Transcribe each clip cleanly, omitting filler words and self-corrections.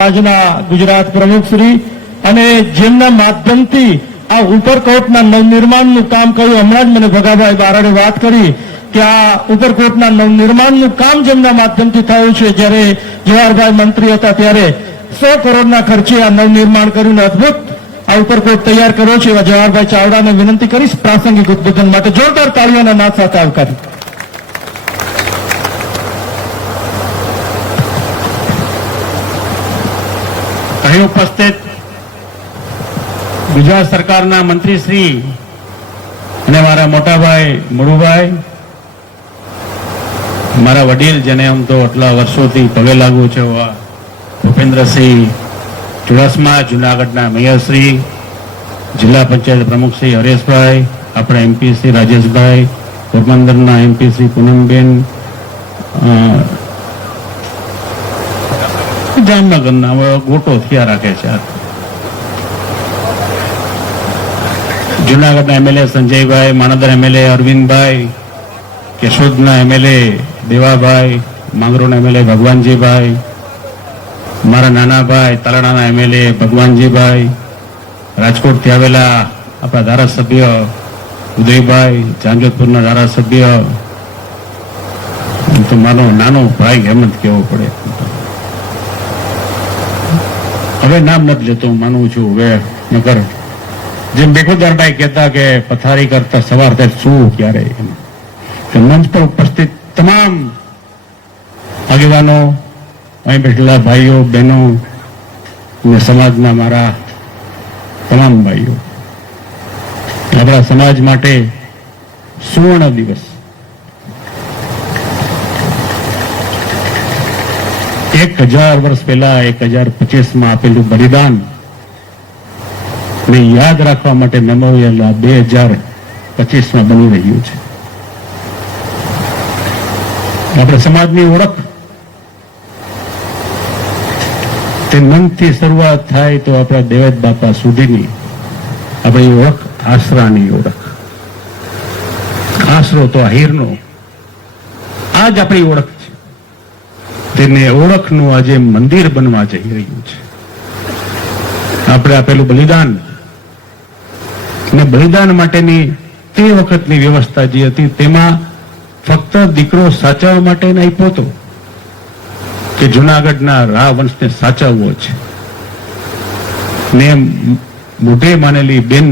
આજના ગુજરાત પ્રમુખ શ્રી અને જેમના માધ્યમથી આ ઉપરકોટના નવનિર્માણનું કામ કર્યું. હમણાં જ મને ભગાભાઈ બારડે વાત કરી કે આ ઉપરકોટના નવનિર્માણનું કામ જેમના માધ્યમથી થયું છે. જ્યારે જવાહરભાઈ મંત્રી હતા ત્યારે 100 કરોડના ખર્ચે આ નવનિર્માણ કર્યું, અદભુત આ ઉપરકોટ તૈયાર કર્યો છે. એવા જવાહરભાઈ ચાવડાને વિનંતી કરીશ પ્રાસંગિક ઉદ્બોધન માટે. જોરદાર તાળીઓના નાદ સાથે આવકારી. અહીં ઉપસ્થિત ગુજરાત સરકારના મંત્રી શ્રી અને મારા મોટાભાઈ મુળુભાઈ, મારા વડીલ જેને આમ તો આટલા વર્ષોથી પગે લાગુ છે ભૂપેન્દ્રસિંહ ચુડાસમા, જુનાગઢના મેયરશ્રી, જિલ્લા પંચાયત પ્રમુખ શ્રી હરેશભાઈ, આપણા એમપી શ્રી રાજેશભાઈ, પોરબંદરના એમપી શ્રી પૂનમબેન, જામનગરના ગોટો થયા રાખે છે. જુનાગઢના એમએલએ સંજયભાઈ, માણાવદર એમએલએ અરવિંદભાઈ, કેશોદના એમએલએ દેવાભાઈ, માંગરોળના એમએલએ ભગવાનજીભાઈ, મારા નાના ભાઈ તાલાણાના એમએલએ ભગવાનજીભાઈ, રાજકોટથી આવેલા આપણા ધારાસભ્ય ઉદયભાઈ, જામજોધપુરના ધારાસભ્ય, તો મારો નાનો ભાઈ હેમંત કહેવો પડે, હવે નામ નથી લેતો, હું માનું છું. હવે નકર જેમ બેખુદારભાઈ કહેતા કે પથારી કરતા સવાર થાય શું ક્યારે, મંચ પર ઉપસ્થિત તમામ આગેવાનો, અહીં બેઠેલા ભાઈઓ બહેનો અને સમાજના મારા તમામ ભાઈઓ, આપણા સમાજ માટે સુવર્ણ દિવસ. 1000 વર્ષ પહેલા 1025માં આપેલું બલિદાન ને યાદ રાખવા માટે મેમોરિયલ 2025માં બની રહ્યું છે. આપણે સમાજની ઓળખ તે મનથી શરૂઆત થાય તો આપણા દેવેદ બાપા સુધીની આપણી ઓળખ આશરાની ઓળખ. આશરો તો આહિરનો, આ જ આપણી ઓળખ. તેને ઓળખનું આજે મંદિર બનવા જઈ રહ્યું છે. આપણે આપેલું બલિદાન અને બલિદાન માટેની તે વખતની વ્યવસ્થા જે હતી તેમાં ફક્ત દીકરો સાચવવા માટે આપ્યો હતો કે જુનાગઢના રા વંશને સાચવવો છે ને મોઢે માનેલી બેન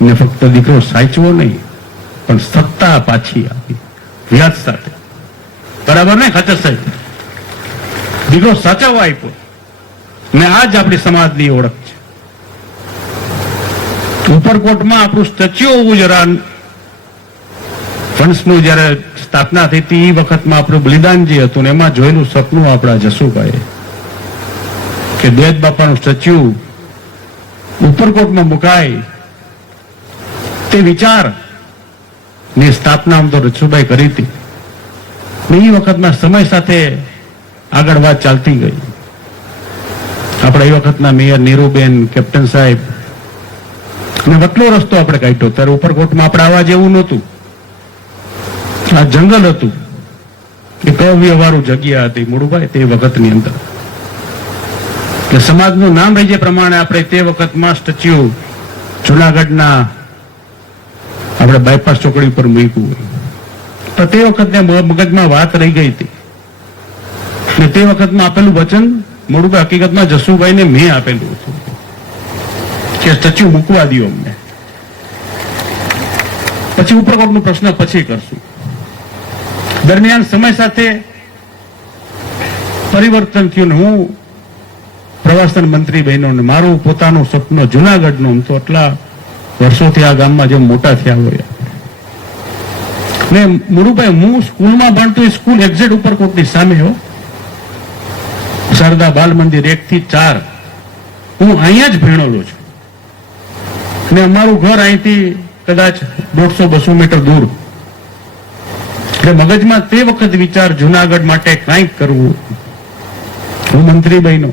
ને ફક્ત દીકરો સાચવો નહીં પણ સત્તા પાછી આપી વ્યાજ સાથે. બરાબર ને ખાચર સાહેબ? દીકરો સાચવવા આપ્યો ને આ જ આપણી સમાજની ઓળખ છે. ઉપરકોટમાં આપણું સ્ટેચ્યુ હોવું જરા વંશનું જયારે સ્થાપના થઈ હતી એ વખતમાં આપણું બલિદાન જે હતું ને એમાં જોયેલું સપનું આપણા જસુભાઈ કે દેવેદ બાપાનું સ્ટેચ્યુ ઉપરકોટમાં મુકાય તે વિચાર ની સ્થાપના આમ તો જસુભાઈ કરી હતી. એ વખતના સમય સાથે આગળ વાત ચાલતી ગઈ. આપણા એ વખતના મેયર નીરુબેન, કેપ્ટન સાહેબ અને વટલો રસ્તો આપણે કાઢ્યો. ત્યારે ઉપરકોટમાં આપણે આવા જેવું નહોતું, આ જંગલ હતું, એ કવ્ય વાળું જગ્યા હતી મુળુભાઈ તે વખતની અંદર. એટલે સમાજનું નામ રહી જે પ્રમાણે આપણે તે વખતમાં સ્ટેચ્યુ જુનાગઢના આપણે બાયપાસ ચોકડી પર મૂક્યું હોય તો તે વખતે મગજમાં વાત રહી ગઈ હતી. ને તે વખતમાં આપેલું વચન મોડુભાઈ હકીકતમાં જસુભાઈને મેં આપેલું હતું કે સ્ટેચ્યુ મૂકવા દો અમને. પછી ઉપરકોટનો પ્રશ્ન પછી કરશું. દરમિયાન સમય સાથે પરિવર્તન થયું ને હું પ્રવાસન મંત્રી બહેનો ને મારું પોતાનું સપનું જુનાગઢનું તો આટલા વર્ષોથી આ ગામમાં જેમ મોટા થયા હોય ને મુરુભાઈ હું સ્કૂલમાં ભણતો સ્કૂલ એક્ઝેક્ટ ઉપરકોટની સામે હો, શારદા બાલ મંદિર 1 થી 4 હું અહીંયા જ ભણેલો છું ને અમારું ઘર અહીંથી કદાચ 150-200 મીટર દૂર. એટલે મગજમાં તે વખત વિચાર જુનાગઢ માટે કંઈક કરવું. હું મંત્રી બહેનો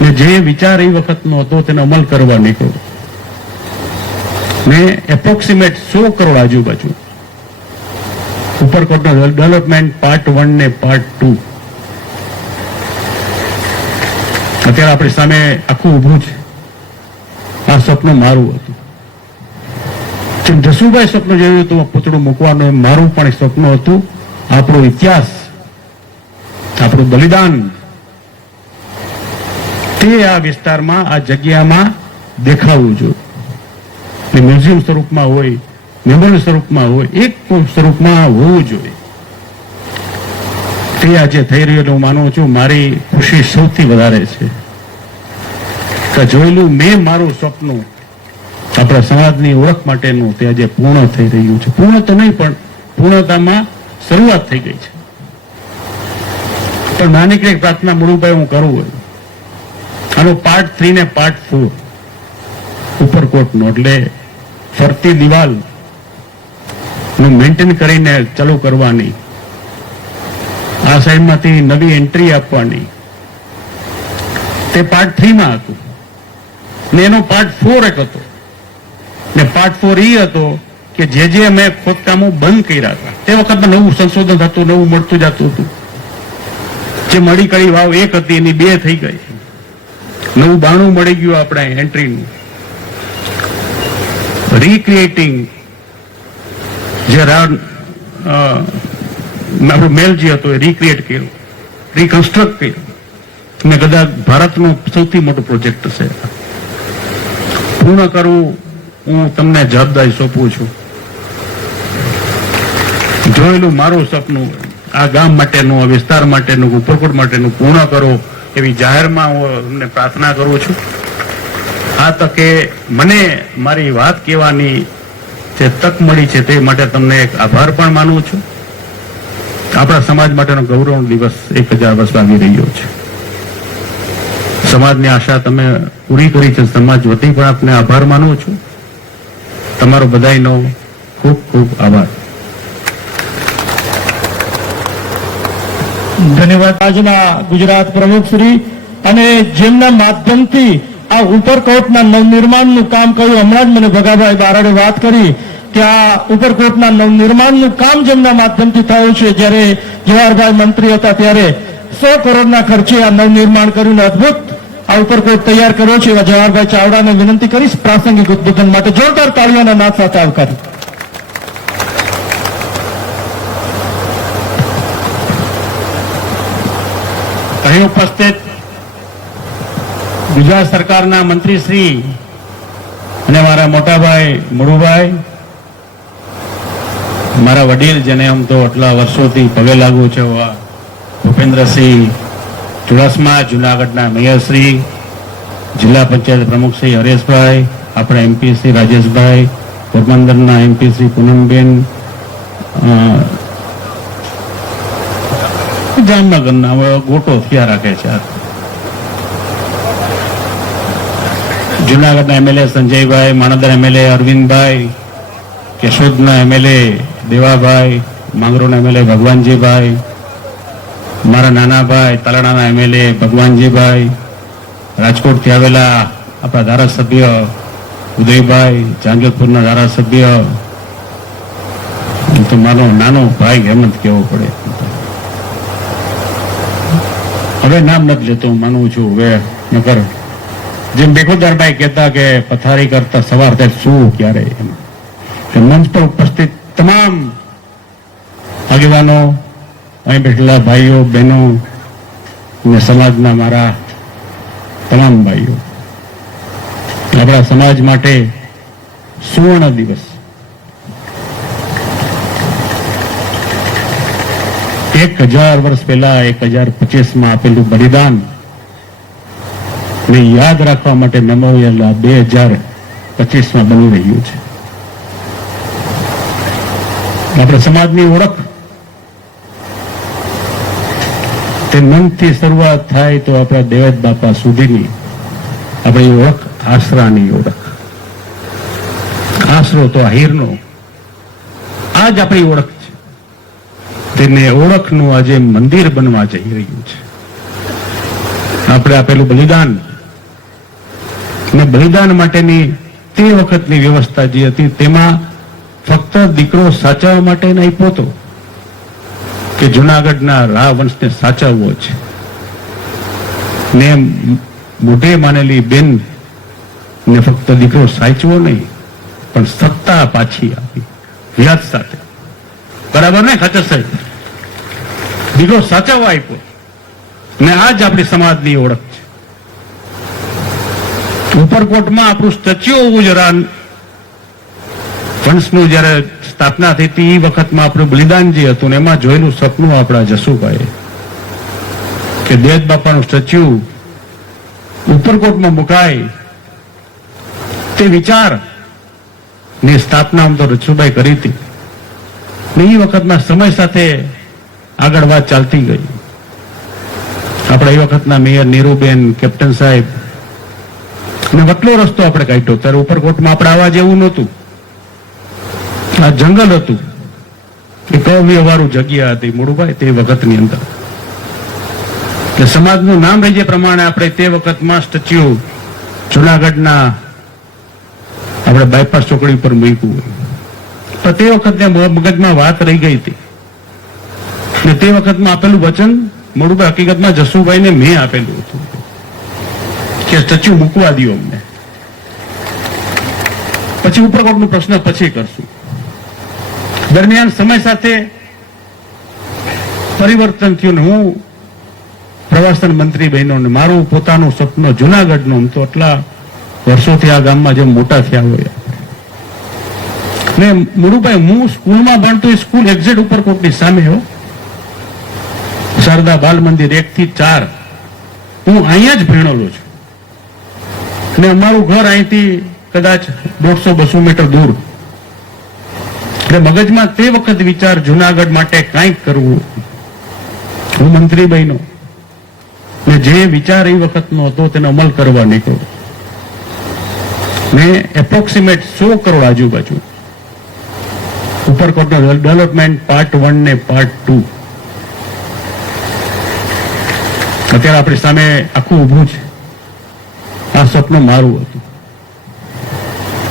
ને જે વિચાર એ વખતનો હતો તેનો અમલ કરવા નીકળ્યો ને એપ્રોક્સિમેટ 100 કરોડ આજુબાજુ ઉપરકોટના ડેવલપમેન્ટ પાર્ટ 1 ને પાર્ટ 2 અત્યારે આપણી સામે આખું ઊભું છે. આ સપનું મારું હતું. જેમ જસુભાઈ સપનું જોયું હતું પૂતળું મૂકવાનું, એમ મારું પણ એક સપનું હતું. આપણો ઇતિહાસ, આપણું બલિદાન તે આ વિસ્તારમાં, આ જગ્યામાં દેખાવું જોઈએ. મ્યુઝિયમ સ્વરૂપમાં હોય, મેમોરિયલ સ્વરૂપમાં હોય, એક સ્વરૂપમાં હોવું જોઈએ. તે આજે થઈ રહ્યું હું માનું છું. મારી ખુશી સૌથી વધારે છે કે જોયેલું મેં મારું સપનું આપણા સમાજની ઓળખ માટેનું તે આજે પૂર્ણ થઈ રહ્યું છે. પૂર્ણ તો નહીં, પણ પૂર્ણતામાં શરૂઆત થઈ ગઈ છે. પણ નાની એક પ્રાર્થના મુળુભાઈ હું કરું હોય, આનો પાર્ટ 3 ને પાર્ટ 4 ઉપરકોટનો, એટલે ફરતી દિવાલ નું મેન્ટેન કરીને ચાલુ કરવાની, આ સાઈડમાંથી નવી એન્ટ્રી આપવાની, તે પાર્ટ 3 માં હતું. ને એનો પાર્ટ 4 એક હતો, ને પાર્ટ 4 એ હતો કે જે અમે ખોદકામો બંધ કર્યા હતા તે વખતમાં નવું સંશોધન થતું, નવું મળતું જતું હતું. જે મળી કરી વાવ 1 હતી એની 2 થઈ ગઈ, નવું બાણું મળી ગયું આપણે એન્ટ્રીનું. રીક્રિએટિંગ જે આપણું મેલ જે હતો એ રીક્રિએટ કર્યું, રીકન્સ્ટ્રક્ટ કર્યું. મેં કદાચ ભારતનો સૌથી મોટો પ્રોજેક્ટ છે. પૂર્ણ કરવું હું તમને જવાબદારી સોંપું છું. જોયેલું મારું સપનું આ ગામ માટેનું, આ વિસ્તાર માટેનું, ઉપરકોટ માટેનું પૂર્ણ કરો એવી જાહેરમાં હું તમને પ્રાર્થના કરું છું. આ તકે મને મારી વાત કહેવાની જે તક મળી છે તે માટે તમને એક આભાર પણ માનું છું. આપણા સમાજ માટેનો ગૌરવનો દિવસ 1000 વર્ષ આવી રહ્યો છે. સમાજની આશા તમે પૂરી કરી છે. સમાજ વતી પણ આપને આભાર માનું છું. તમારો બધાયનો ખૂબ ખૂબ આભાર. ધન્યવાદ. આજના ગુજરાત પ્રમુખ શ્રી અને જેમના માધ્યમથી આ ઉપરકોટના નવનિર્માણનું કામ કર્યું, હમણાં જ મને ભગાભાઈ બારડે વાત કરી કે આ ઉપરકોટના નવનિર્માણનું કામ જેમના માધ્યમથી થયું છે. જ્યારે જવાહરભાઈ મંત્રી હતા ત્યારે 100 કરોડના ખર્ચે આ નવનિર્માણ કર્યું, અદભુત આ ઉપરકોટ તૈયાર કર્યો છે. એવા જવાહરભાઈ ચાવડાને વિનંતી કરીશ પ્રાસંગિક ઉદ્બોધન માટે. જોરદાર તાળીઓના નાદ સાથે આવકાર્યું. અહીં ઉપસ્થિત ગુજરાત સરકારના મંત્રી શ્રી અને મારા મોટાભાઈ મુળુભાઈ, મારા વડીલ જેને આમ તો આટલા વર્ષોથી પગે લાગુ છે, ભૂપેન્દ્રસિંહ ચુડાસમા, જુનાગઢના મેયરશ્રી, જિલ્લા પંચાયત પ્રમુખ શ્રી હરેશભાઈ, આપણા એમપી શ્રી રાજેશભાઈ, પોરબંદરના એમપી શ્રી પૂનમબેન, જામનગરના ગોટો થયા રાખે છે, જુનાગઢના એમએલએ સંજયભાઈ, માણાવદર એમએલએ અરવિંદભાઈ, કેશોદના એમએલએ દેવાભાઈ, માંગરોળના એમએલએ ભગવાનજીભાઈ, મારા નાના ભાઈ તાલાણાના એમએલએ ભગવાનજીભાઈ, રાજકોટથી આવેલા આપણા ધારાસભ્ય ઉદયભાઈ, જાંજોધપુરના ધારાસભ્ય, તો મારો નાનો ભાઈ હેમંત કહેવો પડે, હવે નામ નથી લેતો, હું માનું છું હવે નકર જેમ બેખુદારભાઈ કહેતા કે પથારી કરતા સવાર થાય શું ક્યારે, મંચ પર ઉપસ્થિત તમામ આગેવાનો, અહીં બેઠેલા ભાઈઓ બહેનો અને સમાજના મારા તમામ ભાઈઓ, આપણા સમાજ માટે સુવર્ણ દિવસ. 1000 વર્ષ પહેલા 1025માં આપેલું બલિદાન ને યાદ રાખવા માટે મેમોરિયલ 2025માં બની રહ્યું છે. આપણા સમાજની ઓળખ તે મનથી શરૂઆત થાય તો આપણા દેવત બાપા સુધીની આપણી ઓળખ આશરાની ઓળખ. આશરો તો આહિરનો, આ જ આપણી ઓળખ છે. તેને ઓળખનું આજે મંદિર બનવા જઈ રહ્યું છે. આપણે આપેલું બલિદાન ને બલિદાન માટેની તે વખતની વ્યવસ્થા જે હતી તેમાં ફક્ત દીકરો સાચવવા માટે નહીં પોતો કે જુનાગઢના રાહ વંશને સાચવવો છે ને મોઢે માનેલી બેન ને ફક્ત દીકરો સાચવો નહીં પણ સત્તા પાછી આપી વ્યાજ સાથે. બરાબર ને ખાચર સાહેબ? દીકરો સાચવવા આપ્યો ને આ જ આપણી સમાજની ઓળખ છે. ઉપરકોટમાં આપણું સ્ટેચ્યુ હોવું જરા વંશનું જયારે સ્થાપના થઈ હતી એ વખતમાં આપણું બલિદાન જે હતું ને એમાં જોયેલું સપનું આપણા જસુભાઈ કે દેદ બાપાનું સ્ટેચ્યુ ઉપરકોટમાં મુકાય તે વિચાર ની સ્થાપના આમ તો રસુભાઈ કરી હતી ને એ વખતના સમય સાથે આગળ વાત ચાલતી ગઈ. આપણા એ વખતના મેયર નીરુબેન, કેપ્ટન સાહેબ ને વટલો રસ્તો આપણે કાઢ્યો. ત્યારે ઉપરકોટમાં આપણે આવા જેવું નહોતું. આ જંગલ હતું, એક અવ્યવહારુ જગ્યા હતી મોડુભાઈ તે વખતની અંદર. એટલે સમાજનું નામ રહી જે પ્રમાણે આપણે તે વખતમાં સ્ટેચ્યુ જુનાગઢના આપણે બાયપાસ ચોકડી પર મૂક્યું હોય તો તે વખતે મગજમાં વાત રહી ગઈ હતી ને તે વખતમાં આપેલું વચન મોડુભાઈ હકીકતમાં જસુભાઈને મેં આપેલું હતું કે સ્ટેચ્યુ મૂકવા દો અમને. પછી ઉપરકોટનો પ્રશ્ન પછી કરશું. દરમિયાન સમય સાથે પરિવર્તન થયું ને હું પ્રવાસન મંત્રી બહેનો ને મારું પોતાનું સપનું જુનાગઢનું તો એટલા વર્ષોથી આ ગામમાં જેમ મોટા થયા હોય ને મુરુભાઈ હું સ્કૂલમાં ભણતો એ સ્કૂલ એક્ઝેક્ટ ઉપરકોટની સામે હો, શારદા બાલ મંદિર 1 થી 4 હું અહીંયા જ ભણેલો છું ને અમારું ઘર અહીંથી કદાચ 150-200 મીટર દૂર. એટલે મગજમાં તે વખત વિચાર જુનાગઢ માટે કંઈક કરવું. હું મંત્રી બન્યો ને જે વિચાર એ વખતનો હતો તેને અમલ કરવા નીકળ્યો ને એપ્રોક્સિમેટ 100 કરોડ આજુબાજુ ઉપરકોટનો ડેવલપમેન્ટ પાર્ટ 1 ને પાર્ટ 2 અત્યારે આપણી સામે આખું ઊભું છે. આ સપનું મારું હતું.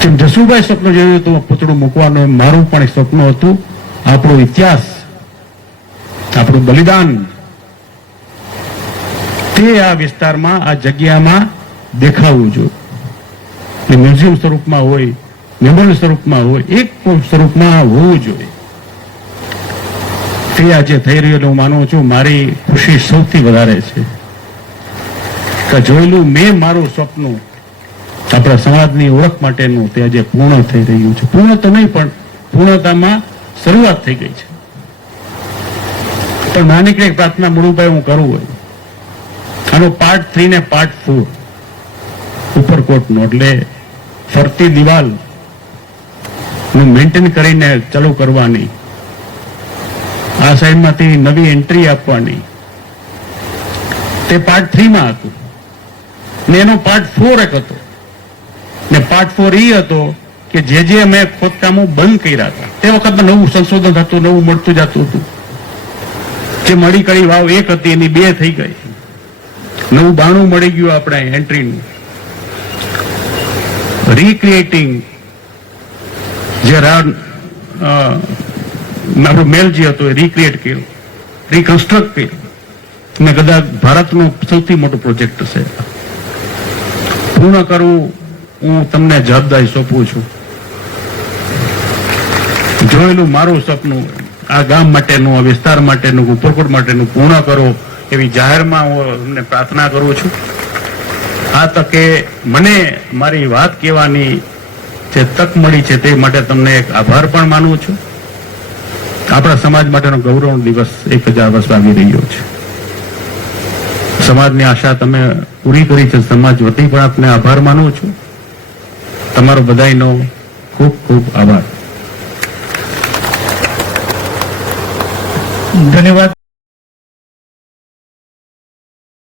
જેમ જસુભાઈ સપનું જોયું હતું પૂતળું મૂકવાનું, મારું પણ એક સપનું હતું આપણો ઇતિહાસ, આપણું બલિદાન તે આ વિસ્તારમાં આ જગ્યામાં દેખાવું જોઈએ. મ્યુઝિયમ સ્વરૂપમાં હોય, મેમોરિયલ સ્વરૂપમાં હોય, એક સ્વરૂપમાં હોવું જોઈએ. તે આજે થઈ રહ્યું હું માનું છું મારી ખુશી સૌથી વધારે છે કે જોયેલું મેં મારું સપનું આપણા સમાજની ઓળખ માટેનું તે આજે પૂર્ણ થઈ રહ્યું છે. પૂર્ણ તો નહીં પણ પૂર્ણતામાં શરૂઆત થઈ ગઈ છે. પણ નાની એક પ્રાર્થના મુરુભાઈ હું કરું હોય આનો પાર્ટ 3 ને પાર્ટ 4 ઉપરકોટનો એટલે ફરતી દિવાલ મેન્ટેન કરીને ચાલુ કરવાની, આ સાઈડમાંથી નવી એન્ટ્રી આપવાની તે પાર્ટ 3 માં હતું ને એનો પાર્ટ 4 એક હતો ને પાર્ટ 4 એ હતો કે જે અમે ખોદકામો બંધ કર્યા હતા તે વખતમાં નવું સંશોધન થતું, નવું મળતું જતું હતું. જે મળી કરી વાવ 1 હતી એની 2 થઈ ગઈ, નવું બાણું મળી ગયું આપણે એન્ટ્રીનું. રીક્રિએટિંગ જે આપણું મેલ જે હતો એ રીક્રિએટ કર્યું, રીકન્સ્ટ્રક્ટ કર્યું ને કદાચ ભારતનો સૌથી મોટો પ્રોજેક્ટ હશે. પૂર્ણ કરવું હું તમને જવાબદારી સોંપું છું. જોયેલું મારું સપનું આ ગામ માટેનું, આ વિસ્તાર માટેનું, ઉપરકોટ માટેનું પૂર્ણ કરો એવી જાહેરમાં હું તમને પ્રાર્થના કરું છું. આ તકે મને મારી વાત કહેવાની જે તક મળી છે તે માટે તમને એક આભાર પણ માનું છું. આપણા સમાજ માટેનો ગૌરવનો દિવસ 1000 વર્ષ આવી રહ્યો છે. સમાજની આશા તમે પૂરી કરી છે. સમાજ વતી પણ આપને આભાર માનું છું. તમારો બધાનો ખૂબ ખૂબ આભાર. ધન્યવાદ.